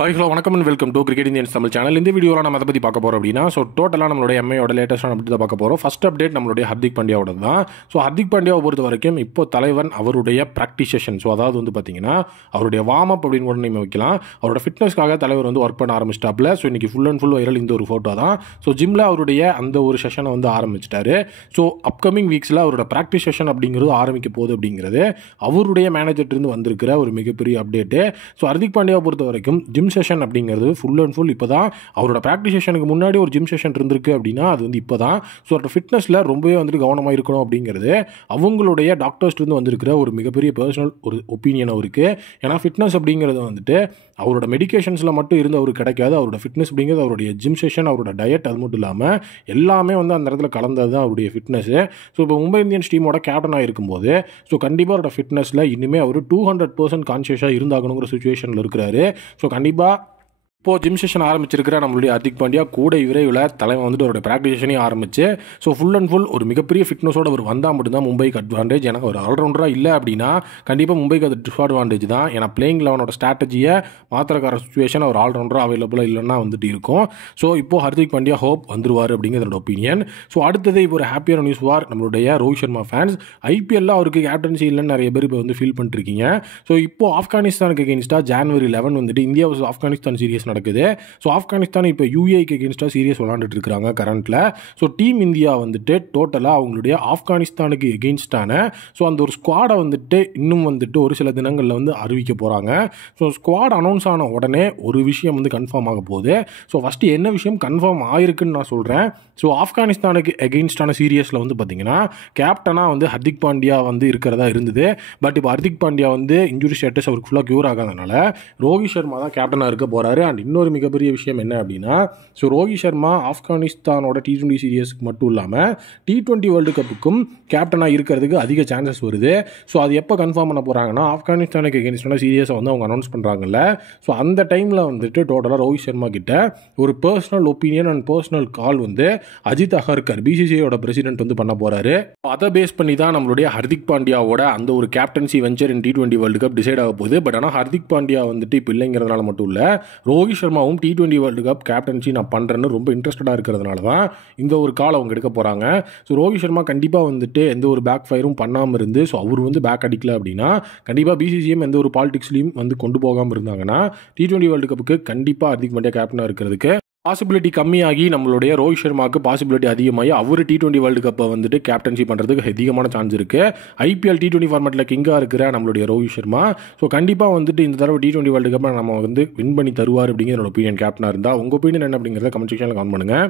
Hi hello வணக்கம் and welcome to cricket Indians Tamil channel. இந்த வீடியோவில் நம்ம அதை பற்றி பார்க்க போகிறோம் அப்படின்னா டோட்டலாக நம்மளுடைய எம்ஐயோட லேட்டஸ்டான அப்டேட் தான் பார்க்க போகிறோம். ஃபர்ஸ்ட் அப்டேட் நம்மளுடைய ஹர்திக் பாண்டியாவோட தான். ஹர்திக் பாண்டியாவை பொறுத்த வரைக்கும் இப்போ தலைவன் அவருடைய ப்ராக்டிஸ் செஷன், அதாவது பார்த்தீங்கன்னா அவருடைய வார்ம் அப் அப்படின்னு கூட நீங்கள் வைக்கலாம். அவரோட ஃபிட்னஸ்க்காக தலைவர் ஒர்க் பண்ண ஆரம்பிச்சிட்டாப்ல. இன்னைக்கு ஃபுல் அண்ட் ஃபுல் வைரல் இந்த ஒரு ஃபோட்டோ தான். ஜிம்மில் அவருடைய அந்த ஒரு செஷனை ஆரம்பிச்சிட்டாரு. அப்கமிங் வீக்ஸில் அவரோட ப்ராக்டிஸ் செஷன் அப்படிங்கிறது ஆரம்பிக்க போகுது அப்படிங்கிறது அவருடைய மேனேஜர்லேருந்து வந்திருக்கிற ஒரு மிகப்பெரிய அப்டேட்டு. ஹர்திக் பாண்டியாவை பொறுத்த வரைக்கும் ஜிம் செஷன் அப்படிங்கிறது ஃபுல் அண்ட் ஃபுல் இப்போ தான். அவரோட ப்ராக்டிஸ் செஷனுக்கு முன்னாடி ஒரு ஜிம் செஷன் இருந்திருக்கு அப்படின்னா அது இப்போ தான். அவரோட ஃபிட்னஸில் ரொம்பவே கவனமாக இருக்கணும் அப்படிங்கிறது அவங்களுடைய டாக்டர்ஸ்லேருந்து வந்திருக்கிற ஒரு மிகப்பெரிய பர்சனல் ஒரு ஒப்பீனியன் அவருக்கு. ஏன்னா ஃபிட்னஸ் அப்படிங்கிறது அவரோட மெடிக்கேஷன்ஸில் மட்டும் இருந்து அவருக்கு கிடைக்காது. அவரோட ஃபிட்னஸ் அப்படிங்கிறது அவருடைய ஜிம் செஷன், அவரோட டயட், அது மட்டும் இல்லாமல் எல்லாமே அந்த இடத்துல கலந்தது தான் அவருடைய ஃபிட்னஸு. இப்போ மும்பை இந்தியன்ஸ் டீமோட கேப்டனாக இருக்கும்போது கண்டிப்பாக அவரோட ஃபிட்னஸில் இனிமேல் அவர் 200% கான்ஷியஸாக இருந்தாகணுங்கிற சுச்சுவேஷனில் இருக்கிறாரு. கண்டிப்பாக இப்போது ஜிம் செஷன் ஆரம்பிச்சிருக்கிற நம்மளுடைய ஹர்திக் பாண்டியா கூட விரைவில் தலைவன் அவரோட ப்ராக்டிஸ் செஷனையும் ஆரம்பிச்சு ஃபுல் அண்ட் ஃபுல் ஒரு மிகப்பெரிய ஃபிட்னஸோடு அவர் வந்தால் மட்டும்தான் மும்பைக்கு அட்வான்டேஜ். ஏன்னா ஒரு ஆல்ரவுண்டராக இல்லை அப்படின்னா கண்டிப்பாக மும்பைக்கு அது டிஸ்அட்வான்டேஜ் தான். ஏன்னா பிளேயிங் லெவனோட ஸ்ட்ராட்டஜியை மாத்திரக்கார சுச்சுவேஷன் அவர் ஆல்ரவுண்டராக அவைலபிளாக இல்லைன்னா இருக்கும். இப்போது ஹர்திக் பாண்டியா ஹோப் வந்துருவார் அப்படிங்கிறதோட ஒப்பீனியன். அடுத்தது இப்போ ஒரு ஹாப்பியான நியூஸ் வார் நம்மளுடைய ரோஹித் சர்மா ஃபேன்ஸ். ஐபிஎல்ல அவருக்கு கேப்டன்சி இல்லைன்னு நிறைய பேர் இப்போ ஃபீல் பண்ணிருக்கீங்க. இப்போது ஆப்கானிஸ்தானுக்கு அகேன்ஸ்டாக January 11 India vs Afghanistan series நடக்குது. ஆப்கானிஸ்தான் இப்போ யூஏக்கு அகேன்ஸ்டாக சீரியஸ் விளாண்டுட்டு இருக்காங்க கரண்ட்ல. டீம் இந்தியா டோட்டலாக அவங்களுடைய ஆப்கானிஸ்தானுக்கு எகெயின்ஸ்டான அந்த ஒரு ஸ்குவாடை இன்னும் ஒரு சில தினங்களில் அறிவிக்க போகிறாங்க. ஸ்குவாட் அனௌன்ஸ் ஆன உடனே ஒரு விஷயம் கன்ஃபார்ம் ஆக போகுது. ஃபஸ்ட்டு என்ன விஷயம் கன்ஃபார்ம் ஆயிருக்குன்னு நான் சொல்கிறேன். ஆப்கானிஸ்தானுக்கு எகெயின்ஸ்டான சீரியஸில் பார்த்தீங்கன்னா கேப்டனாக ஹர்திக் பாண்டியா இருக்கிறதா இருந்தது. பட் இப்போ ஹர்திக் பாண்டியா இன்ஜுரி ஸ்டேட்டஸ் அவருக்கு ஃபுல்லாக க்யூர் ஆகாதனால ரோஹித் சர்மா தான் கேப்டனாக இருக்க போகிறாரு. அண்ட் இன்னொரு மிகப்பெரிய விஷயம் என்ன அப்படின்னா ரோஹித் சர்மா ஆப்கானிஸ்தானோட T20 சீரியஸ்க்கு மட்டும் இல்லாமல் T20 வேர்ல்டு கப்புக்கும் கேப்டனாக இருக்கிறதுக்கு அதிக சான்சஸ் வருது. அது எப்போ கன்ஃபார்ம் பண்ண போகிறாங்கன்னா ஆப்கானிஸ்தானுக்கு எகென்ஸ்டான சீரியஸை அவங்க அனௌன்ஸ் பண்ணுறாங்கல்ல. அந்த டைமில் டோட்டலாக ரோஹித் சர்மா கிட்ட ஒரு personal opinion and personal call Ajit Agarkar BCCIயோட பிரசிடென்ட் பண்ண போகிறாரு. அதை பேஸ் பண்ணி தான் நம்மளுடைய ஹர்திக் பாண்டியாவோட அந்த ஒரு கேப்டன்சி வெஞ்சர் இன் T20 வேர்ல்டு கப் டிசைட் ஆக போகுது. பட் ஆனால் ஹர்திக் பாண்டியா இப்போ இல்லைங்கிறதுனால மட்டும் இல்லை, ரோஹித் சர்மாவும் T20 வேர்ல்டு கப் கேப்டன்சி நான் பண்ணுறேன்னு ரொம்ப இன்ட்ரெஸ்டடாக இருக்கிறதுனால தான் இந்த ஒரு கால் அவங்க எடுக்க போகிறாங்க. ரோஹித் சர்மா கண்டிப்பாக எந்த ஒரு பேக் ஃபயரும் பண்ணாமல் இருந்து அவர் பேக் அடிக்கல அப்படின்னா கண்டிப்பாக BCCI எந்த ஒரு பாலிடிக்ஸ்லையும் கொண்டு போகாமல் இருந்தாங்கன்னா T20 வேர்ல்டு கப்புக்கு கண்டிப்பாக ஹர்திக் பாண்டியா கேப்டனாக இருக்கிறதுக்கு பாசிபிலிட்டி கம்மியாகி நம்மளுடைய ரோஹித் சர்மாவுக்கு பாசிபிலிட்டி அதிகமாகி அவர் T20 வேர்ல்டு கப்பை கேப்டன்சி பண்ணுறதுக்கு அதிகமான சான்ஸ் இருக்குது. IPL T20 ஃபார்மேட்டில் கிங்காக இருக்கிற நம்மளுடைய ரோஹித் சர்மா கண்டிப்பாக இந்த தடவை T20 வேர்ல்டு கப்பை நம்ம வின் பண்ணி தருவார் அப்படிங்கிற என்னோட ஒப்பீனியன் கேப்டனாக இருந்தால். உங்கள் ஒப்பீனியன் என்ன அப்படிங்கிறத கமெண்ட் செக்ஷனில் கமெண்ட் பண்ணுங்கள்.